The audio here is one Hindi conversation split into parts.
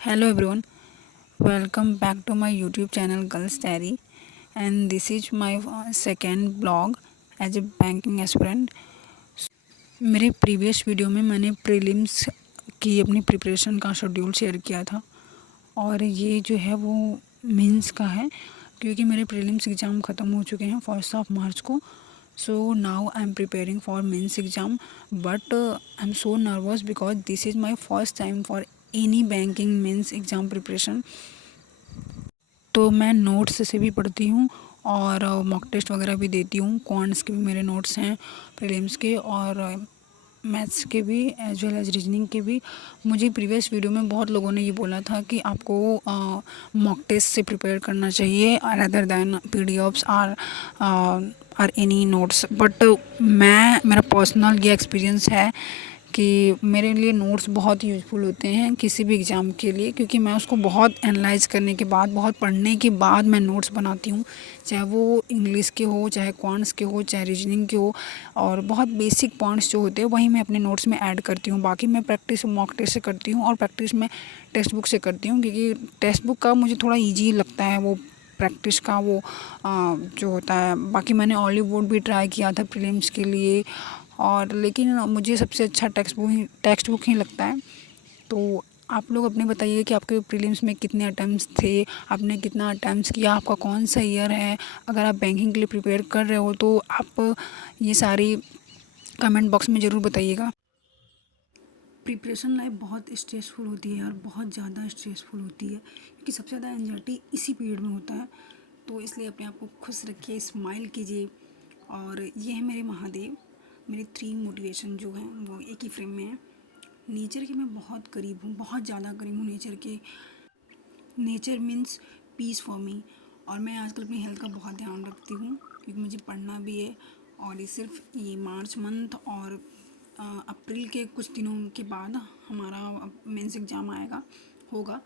Hello everyone, welcome back to my YouTube channel Girls Diary, and this is my second blog as a banking aspirant. मेरे प्रीवियस वीडियो में मैंने प्रीलिम्स की अपनी प्रिपरेशन का शेड्यूल शेयर किया था और ये जो है वो मेंस का है क्योंकि मेरे प्रीलिम्स एग्ज़ाम ख़त्म हो चुके हैं 1 मार्च को. So now I'm preparing for mains exam, but I'm so nervous because this is my first time for any banking mains exam preparation. तो मैं नोट्स से भी पढ़ती हूँ और मॉक टेस्ट वगैरह भी देती हूँ. क्वांट्स के भी मेरे नोट्स हैं, प्रीलिम्स के और मैथ्स के भी एज वेल एज रीजनिंग के भी. मुझे प्रीवियस वीडियो में बहुत लोगों ने ये बोला था कि आपको मॉक टेस्ट से प्रिपेयर करना चाहिए rather than PDFs or any notes. But मेरा पर्सनल ये एक्सपीरियंस है कि मेरे लिए नोट्स बहुत यूज़फुल होते हैं किसी भी एग्ज़ाम के लिए, क्योंकि मैं उसको बहुत एनालाइज़ करने के बाद, बहुत पढ़ने के बाद मैं नोट्स बनाती हूँ. चाहे वो इंग्लिश के हो, चाहे क्वांट्स के हो, चाहे रीजनिंग के हो, और बहुत बेसिक पॉइंट्स जो होते हैं वही मैं अपने नोट्स में ऐड करती हूँ. बाकी मैं प्रैक्टिस मॉक टेस्ट से करती हूँ और प्रैक्टिस मैं टेक्स्ट बुक से करती हूँ, क्योंकि टेक्स्ट बुक का मुझे थोड़ा ईजी लगता है वो प्रैक्टिस का वो जो होता है. बाकी मैंने हॉलीवुड भी ट्राई किया था प्रीलिम्स के लिए, और लेकिन मुझे सबसे अच्छा टेक्स्ट बुक ही लगता है. तो आप लोग अपने बताइए कि आपके प्रीलिम्स में कितने अटेम्प्ट्स थे, आपने कितना अटेम्प्ट्स किया, आपका कौन सा ईयर है. अगर आप बैंकिंग के लिए प्रिपेयर कर रहे हो तो आप ये सारी कमेंट बॉक्स में ज़रूर बताइएगा. प्रिपरेशन लाइफ बहुत स्ट्रेसफुल होती है यार, बहुत ज़्यादा स्ट्रेसफुल होती है, क्योंकि सबसे ज़्यादा एंजाइटी इसी पीरियड में होता है. तो इसलिए अपने आप को खुश रखिए, स्माइल कीजिए. और ये है मेरे महादेव, मेरे 3 मोटिवेशन जो हैं वो एक ही फ्रेम में हैं. नेचर के मैं बहुत करीब हूँ, बहुत ज़्यादा करीब हूँ नेचर के. Nature means peace for me. और मैं आजकल अपनी हेल्थ का बहुत ध्यान रखती हूँ क्योंकि मुझे पढ़ना भी है. और ये सिर्फ ये मार्च मंथ और अप्रैल के कुछ दिनों के बाद हमारा मेंस एग्ज़ाम होगा.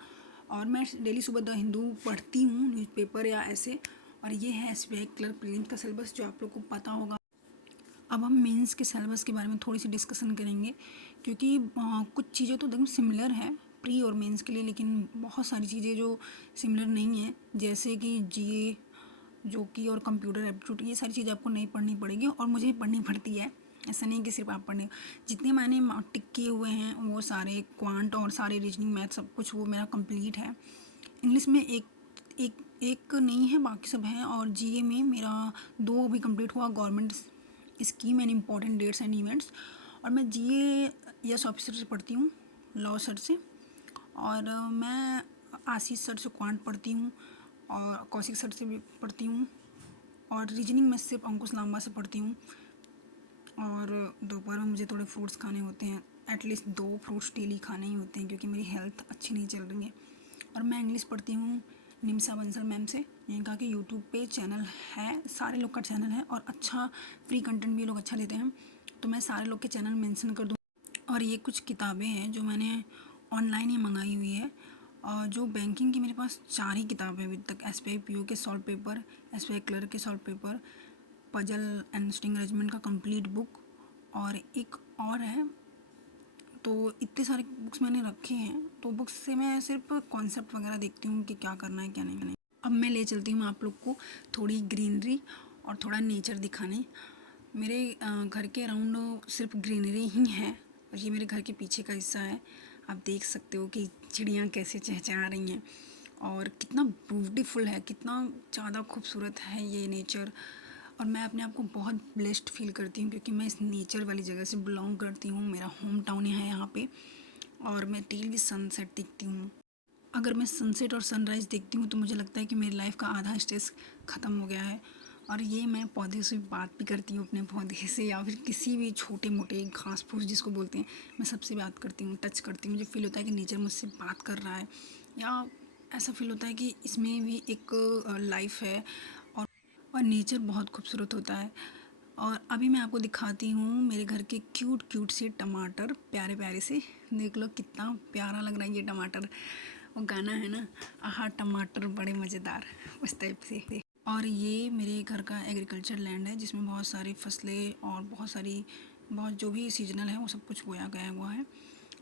और मैं डेली सुबह द हिंदू पढ़ती हूँ, न्यूज़पेपर या ऐसे. और ये है एसबीआई क्लर्क प्रीलिम्स का सिलेबस जो आप लोग को पता होगा. अब हम मेंस के सिलेबस के बारे में थोड़ी सी डिस्कशन करेंगे, क्योंकि कुछ चीज़ें तो एकदम सिमिलर है प्री और मेंस के लिए, लेकिन बहुत सारी चीज़ें जो सिमिलर नहीं हैं, जैसे कि जीए जो कि और कंप्यूटर एप्टीट्यूड, ये सारी चीज़ें आपको नहीं पढ़नी पड़ेगी और मुझे भी पढ़नी पड़ती है. ऐसा नहीं कि सिर्फ आप पढ़ने. जितने मैंने टिक किए हुए हैं वो सारे क्वांट और सारे रीजनिंग मैथ सब कुछ वो मेरा कंप्लीट है. इंग्लिश में एक एक एक नहीं है, बाकी सब है. और जीए में मेरा 2 भी कंप्लीट हुआ, government scheme and important dates and events. और मैं जीए यस ऑफिसर से पढ़ती हूँ, लॉ सर से. और मैं आशीष सर से क्वांट पढ़ती हूँ और कौशिक सर से भी पढ़ती हूँ. और रीजनिंग में सिर्फ अंकुश लांबा से पढ़ती हूँ. और दोपहर में मुझे थोड़े फ्रूट्स खाने होते हैं, एटलीस्ट 2 फ्रूट्स डेली खाने ही होते हैं, क्योंकि मेरी हेल्थ अच्छी नहीं चल रही है. और मैं इंग्लिश पढ़ती हूँ निमिषा बंसल मैम से. इनका कि यूट्यूब पे चैनल है, सारे लोग का चैनल है और अच्छा फ्री कंटेंट भी ये लोग अच्छा देते हैं, तो मैं सारे लोग के चैनल मेंशन कर दूँ. और ये कुछ किताबें हैं जो मैंने ऑनलाइन ही मंगाई हुई है. और जो बैंकिंग की मेरे पास 4 ही किताबें अभी तक: एसबीआई पीओ के सॉल्व पेपर, एसबीआई क्लर्क के solve paper, puzzle and sting arrangement का कंप्लीट बुक, और एक और है. तो इतने सारे बुक्स मैंने रखे हैं, तो बुक्स से मैं सिर्फ कॉन्सेप्ट वगैरह देखती हूँ कि क्या करना है क्या नहीं. अब मैं ले चलती हूँ आप लोग को थोड़ी ग्रीनरी और थोड़ा नेचर दिखाने. मेरे घर के अराउंड सिर्फ ग्रीनरी ही है, और ये मेरे घर के पीछे का हिस्सा है. आप देख सकते हो कि चिड़ियाँ कैसे चहचहा रही हैं और कितना ब्यूटीफुल है, कितना ज़्यादा खूबसूरत है ये नेचर. और मैं अपने आप को बहुत ब्लेस्ड फील करती हूँ क्योंकि मैं इस नेचर वाली जगह से बिलोंग करती हूँ. मेरा होम टाउन है यहाँ पे, और मैं डेली सनसेट देखती हूँ. अगर मैं सनसेट और सनराइज़ देखती हूँ तो मुझे लगता है कि मेरी लाइफ का आधा स्ट्रेस ख़त्म हो गया है. और ये मैं पौधे से बात भी करती हूँ, अपने पौधे से या फिर किसी भी छोटे मोटे घास फूस जिसको बोलते हैं, मैं सबसे बात करती हूँ, टच करती हूँ. मुझे फील होता है कि नेचर मुझसे बात कर रहा है, या ऐसा फील होता है कि इसमें भी एक लाइफ है. और नेचर बहुत खूबसूरत होता है. और अभी मैं आपको दिखाती हूँ मेरे घर के क्यूट क्यूट से टमाटर, प्यारे प्यारे से. देख लो कितना प्यारा लग रहा है ये टमाटर. वो गाना है ना, आहा टमाटर बड़े मज़ेदार, उस टाइप से. और ये मेरे घर का एग्रीकल्चर लैंड है जिसमें बहुत सारी फसलें और बहुत जो भी सीजनल है वो सब कुछ बोया गया हुआ है.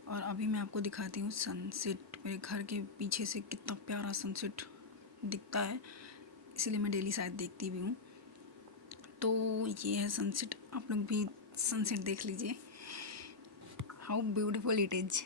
और अभी मैं आपको दिखाती हूँ सनसेट मेरे घर के पीछे से कितना प्यारा सनसेट दिखता है, इसलिए मैं डेली शायद देखती भी हूँ। तो ये है सनसेट, आप लोग भी सनसेट देख लीजिए, how beautiful it is.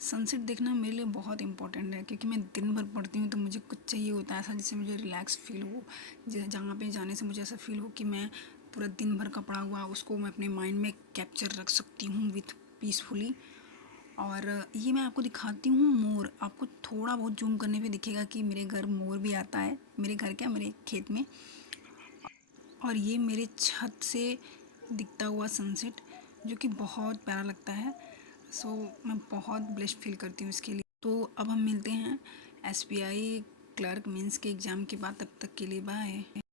Sunset देखना मेरे लिए बहुत इंपॉर्टेंट है, क्योंकि मैं दिन भर पढ़ती हूँ तो मुझे कुछ चाहिए होता है ऐसा जिससे मुझे रिलैक्स फील हो, जहाँ पे जाने से मुझे ऐसा फील हो कि मैं पूरा दिन भर का पढ़ा हुआ उसको मैं अपने माइंड में कैप्चर रख सकती हूँ विथ पीसफुली। और ये मैं आपको दिखाती हूँ मोर, आपको थोड़ा बहुत जूम करने पे दिखेगा कि मेरे घर मोर भी आता है, मेरे घर क्या, मेरे खेत में। और ये मेरे छत से दिखता हुआ सनसेट जो कि बहुत प्यारा लगता है। सो मैं बहुत ब्लेस्ड फील करती हूँ इसके लिए। तो अब हम मिलते हैं SBI क्लर्क मेंस के एग्ज़ाम के बाद, तब तक के लिए बाय।